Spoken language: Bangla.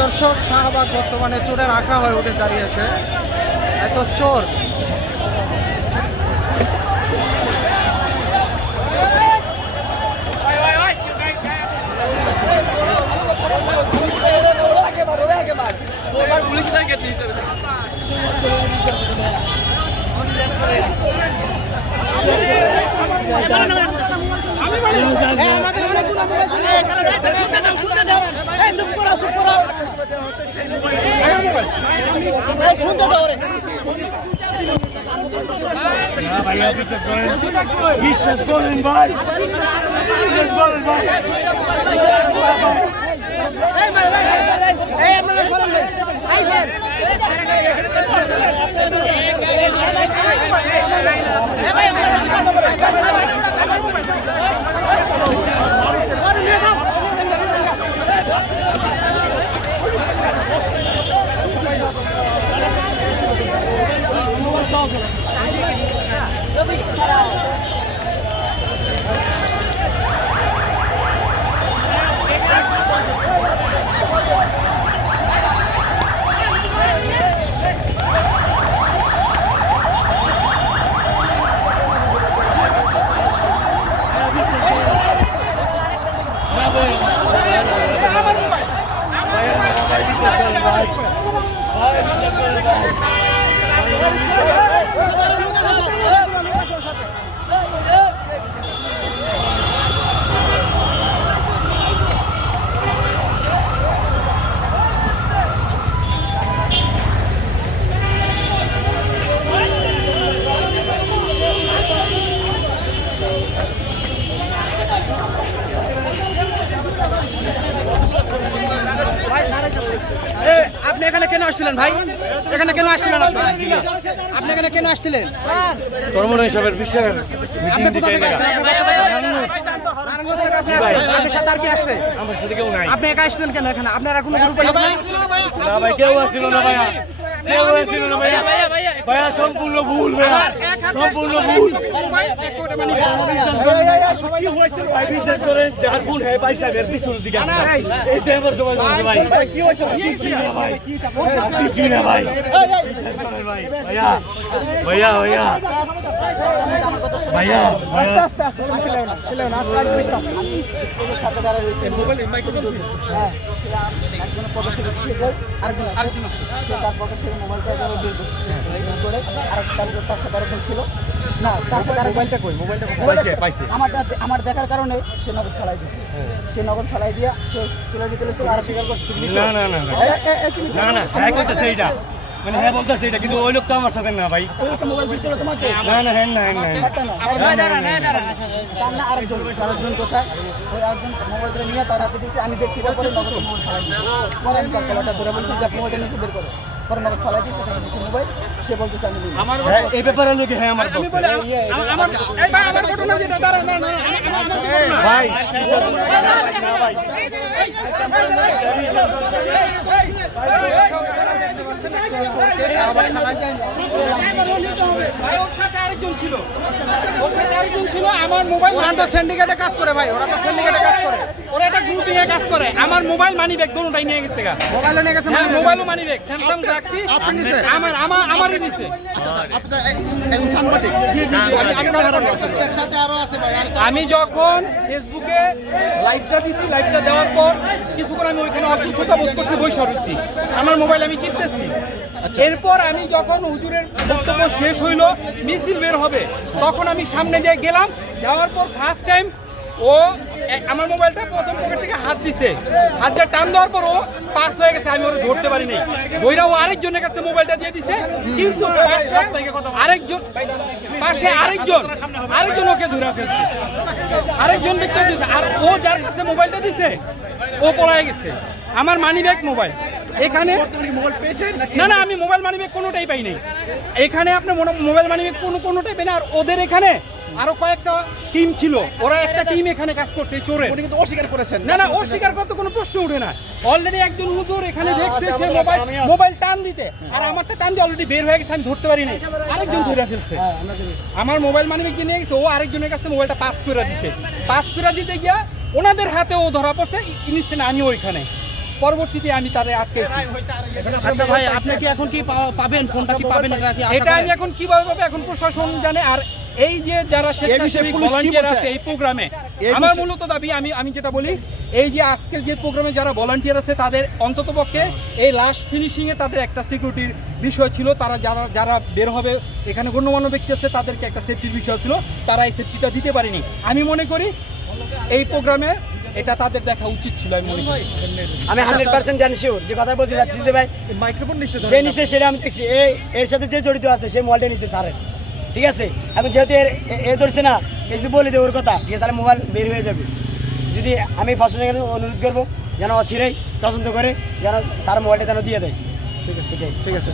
দর্শক, শাহবাগ বর্তমানে চোরের আখড়া হয়ে উঠে দাঁড়িয়েছে। এত চোর, বিশ্বাস করেন ভাই, আপনি এখানে কেন আসছিলেন ভাই? এখানে কেন আসছিলেন আপনি? আপনি এখানে কেন আসছিলেন? ধর্মনয় হিসাবের বিশ্বাস আপনি কোথা থেকে আসছেন? নারায়ণগঞ্জ থেকে আপনি আসছেন? আপনার সাথে আর কি আসছে? আমার সাথে কেউ নাই। আপনি একা আসলেন কেন এখানে? আপনার আর কোনো গ্রুপের লোক নাই? না ভাই, কেউ আসছিল না ভাইয়া, কেউ আসছিল না ভাইয়া। ভাইয়া সম্পূর্ণ ভুল, ভাইয়া সম্পূর্ণ ভুল। বিশ্বাস করেন, যার ভুল হয় ভাই সাহেবের পিছনের দিকে এইটা আমার সবাই বলছে ভাই। কি হয়েছে কিছুই না ভাই, কিছুই না ভাই, বিশ্বাস করেন ভাই। ভাইয়া ভাইয়া ভাইয়া ভাইয়া ভাইয়া সাথে দাঁড়ায় রয়েছে হ্যাঁ, একজনের পকেট থেকে আরেকজন আছে, সে তার পকেট থেকে মোবাইলটা বের করে তার সাথে আরেকজন ছিল না, তার সাথে মোবাইলটা কই, মোবাইলটা পাইছে আমার দেখার কারণে সে নগদ ফেলাই দিয়েছে। সে নগদ ফেলাই দিয়া সে চলে যেতে লেছিল। আর স্বীকার করছে না না না না না, হ্যাঁ করতেছে এইটা, মানে হ্যাঁ বলতেছে এটা, কিন্তু ওই লোক তো আমার সাথে না ভাই। মোবাইল দিছিল তোমাকে? না না, হ্যাঁ না, হ্যাঁ না, আরেকজন কোথায়? ওই আরেকজন মোবাইলটা নিয়ে তার হাতে দিয়েছে। আমি দেখছি পরে নগদ মোবাইল ফেলাই দিয়েছে। পরে আমি তার কলাটা ধরে বলছি যে মোবাইলটা নিচে বের করো। পরে নগদ ফলাই দিচ্ছে তাকে নিচে মোবাইল সে বলতেছে আমি নিই আমার হ্যাঁ, এই ব্যাপারে লোকে হ্যাঁ আমার আমি বলছে। বলি আমার এই ভাই আমার ঘটনা যেটা দাঁড়া না আমার ঘটনা ভাই ভাই ওর সাথে আরেকজন ছিল আমার মোবাইল ওরা তো সিন্ডিকেটে কাজ করে ভাই, ওরা তো সিন্ডিকেটে কাজ করে। ওরা একটা গ্রুপিং এ কাজ করে আমার মোবাইল মানি ব্যাগ দোনোটাই নিয়ে গেছে গা মোবাইলও নিয়ে গেছে, হ্যাঁ মোবাইলও মানি ব্যাগ স্যামসাং রাখছি আপনি নিছে? আমারই নিছে আপনার একজন সাংবাদিক। জি জি আমি যখন ফেসবুকে লাইভটা দিছি লাইভটা দেওয়ার পর কিছুক্ষণ আমি ওইখানে অসুস্থতা বোধ করছি বসে রয়েছি আমার মোবাইল আমি টিপতেছি এরপর আমি যখন হুজুরের বক্তব্য শেষ হইলো মিছিল বের হবে তখন আমি সামনে যেয়ে গেলাম যাওয়ার পর ফার্স্ট টাইম ও আমার মোবাইলটা প্রথম পকেট থেকে হাত দিছে হাত দিয়ে টান দেওয়ার পর ও পাস হয়ে গেছে আমি ওরা ধরতে পারিনি বইরা ও আরেকজনের কাছে মোবাইলটা দিয়ে দিছে কিন্তু পাশে আরেকজন ওকে ধরে ফেলছে আরেকজন ব্যক্তি দিছে আর ও যার কাছে মোবাইলটা দিছে ও পলায় গেছে আমার মানি ব্যাগ মোবাইল এখানে না না আমি মোবাইল মানি ব্যাগ কোনোটাই পাই নাই এখানে আপনি মোবাইল মানি ব্যাগ কোনোটাই পাই না আর ওদের এখানে আরো কয়েকটা টিম ছিল ওরা একটা টিম এখানে কাজ করছে চোরে উনি কিন্তু অস্বীকার করেছেন। না না অস্বীকার করতে কোনো প্রশ্ন ওঠে না অলরেডি একজন হুজুর এখানে দেখছে সে মোবাইল টান দিতে আর আমারটা টান দিয়ে অলরেডি বের হয়ে গেছে আমি ধরতে পারিনি আরেকজন ধরে ফেলছে আমার মোবাইল মানি ব্যাগ নিয়ে গেছে ও আরেকজনের কাছে মোবাইলটা পাস করে দিতে গিয়া ওনাদের হাতে ও ধরা পড়ছে ইনস্ট্যান্ট আমি ওইখানে পরবর্তীতে আমি তাদের আটকেছি আচ্ছা ভাই, আপনি কি এখন কি পাবেন, ফোনটা কি পাবেন, এটা কি আশা এটা আমি করেন? এখন কিভাবে পাবো এখন প্রশাসন জানে আর এই যে যারা স্বেচ্ছাসেবী পুলিশ কি ভলান্টিয়ার বলছে? আছে এই প্রোগ্রামে এই আমার বিষয়ে- মূলত দাবি আমি যেটা বলি এই যে আজকের যে প্রোগ্রামে যারা ভলান্টিয়ার আছে তাদের অন্ততপক্ষে এই লাস্ট ফিনিশিং এ তাদের একটা সিকিউরিটির বিষয় ছিল তারা যারা বের হবে এখানে গণ্যমান্য ব্যক্তি আছে তাদেরকে একটা সেফটির বিষয় ছিল তারা এই সেফটিটা দিতে পারেনি আমি মনে করি এই প্রোগ্রামে এটা তাদের দেখা উচিত ছিল আমি মনে করি আমি 100% জানি শিওর যে কথা বলতে যাচ্ছি যে ভাই মাইক্রোফোন নিচে যে নিচে সেটা আমি দেখছি এর সাথে যে জড়িত আছে সে মোবাইলটা নিচে স্যারের ঠিক আছে এখন যেহেতু এ ধরছে না এ যদি বলে দেয় ওর কথা ঠিক আছে তাহলে মোবাইল বের হয়ে যাবে যদি আমি প্রশাসনের অনুরোধ করবো যেন অচিরেই তদন্ত করে যেন স্যার মোবাইলটা যেন দিয়ে দেয় ঠিক আছে, ঠিক আছে।